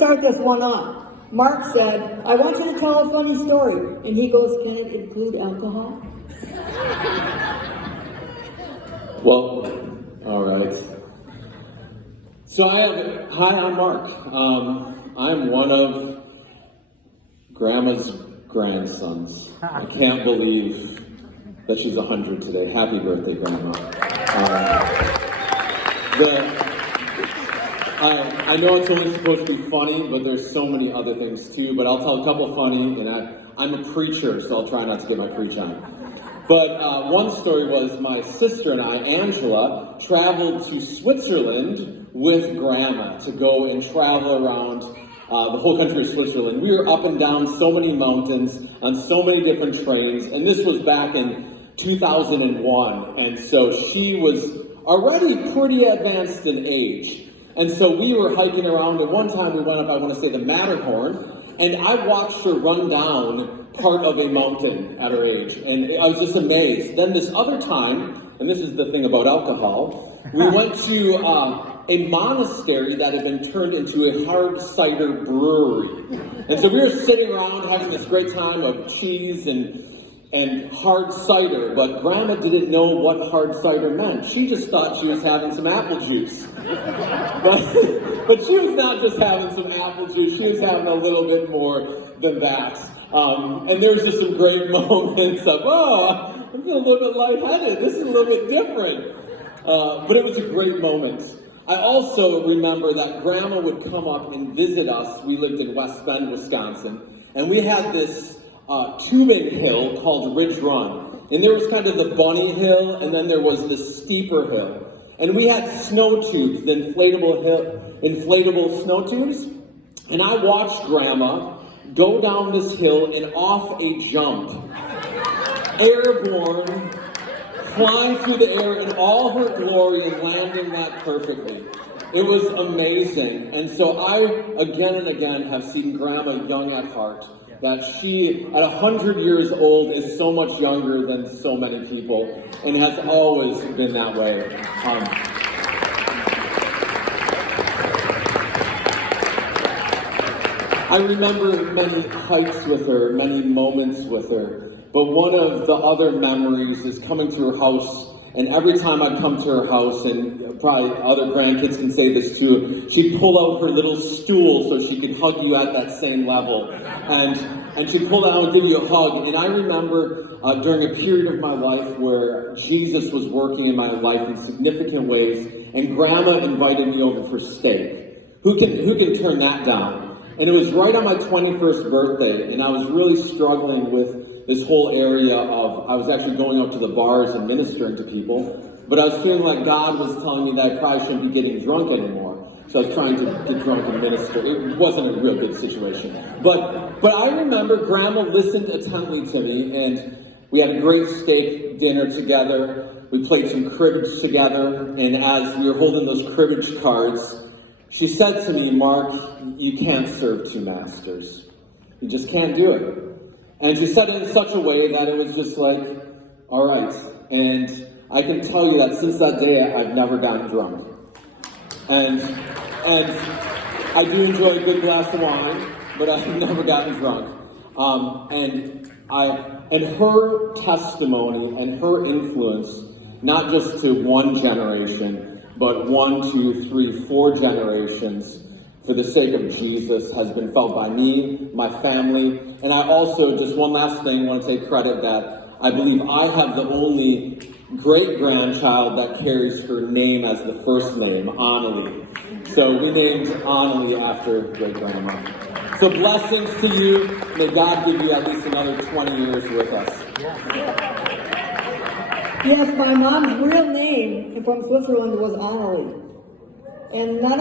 start this one off. Mark said, I want you to tell a funny story. And he goes, can it include alcohol? Well, all right. So hi, I'm Mark. I'm one of Grandma's grandsons. I can't believe that she's 100 today. Happy birthday, Grandma. I know it's only supposed to be funny, but there's so many other things too, but I'll tell a couple funny, and I'm a preacher, so I'll try not to get my preach on. But one story was my sister and I, Angela, traveled to Switzerland with Grandma to go and travel around the whole country of Switzerland. We were up and down so many mountains on so many different trains, and this was back in 2001, and so she was already pretty advanced in age. And so we were hiking around, and one time we went up, I want to say, the Matterhorn, and I watched her run down part of a mountain at her age, and I was just amazed. Then this other time, and this is the thing about alcohol, we went to a monastery that had been turned into a hard cider brewery. And so we were sitting around having this great time of cheese and hard cider, but Grandma didn't know what hard cider meant. She just thought she was having some apple juice. But she was not just having some apple juice, she was having a little bit more than that. And there was just some great moments of, I'm feeling a little bit lightheaded. This is a little bit different. But it was a great moment. I also remember that Grandma would come up and visit us. We lived in West Bend, Wisconsin, and we had this tubing hill called Ridge Run. And there was kind of the bunny hill, and then there was the steeper hill. And we had snow tubes, the inflatable snow tubes. And I watched Grandma go down this hill and off a jump, airborne, flying through the air in all her glory and landing that perfectly. It was amazing. And so I, again and again, have seen Grandma young at heart. That she, at 100 years old, is so much younger than so many people, and has always been that way. I remember many hikes with her, many moments with her, but one of the other memories is coming to her house, and every time I'd come to her house, and probably other grandkids can say this too, she'd pull out her little stool so she could hug you at that same level. And she'd pull out and give you a hug. And I remember during a period of my life where Jesus was working in my life in significant ways, and Grandma invited me over for steak. Who can turn that down? And it was right on my 21st birthday, and I was really struggling with this whole area of, I was actually going out to the bars and ministering to people, but I was feeling like God was telling me that I probably shouldn't be getting drunk anymore. So I was trying to get drunk and minister. It wasn't a real good situation. But I remember Grandma listened attentively to me, and we had a great steak dinner together. We played some cribbage together, and as we were holding those cribbage cards, she said to me, Mark, you can't serve two masters. You just can't do it. And she said it in such a way that it was just like, all right. And I can tell you that since that day, I've never gotten drunk. And I do enjoy a good glass of wine, but I've never gotten drunk. And her testimony and her influence, not just to one generation, but 1, 2, 3, 4 generations for the sake of Jesus has been felt by me, my family, and I also, just one last thing, want to take credit that I believe I have the only great-grandchild that carries her name as the first name, Annalie. So we named Annalie after great-grandma. So blessings to you. May God give you at least another 20 years with us. Yes, my mom's real name from Switzerland was Annalie. And none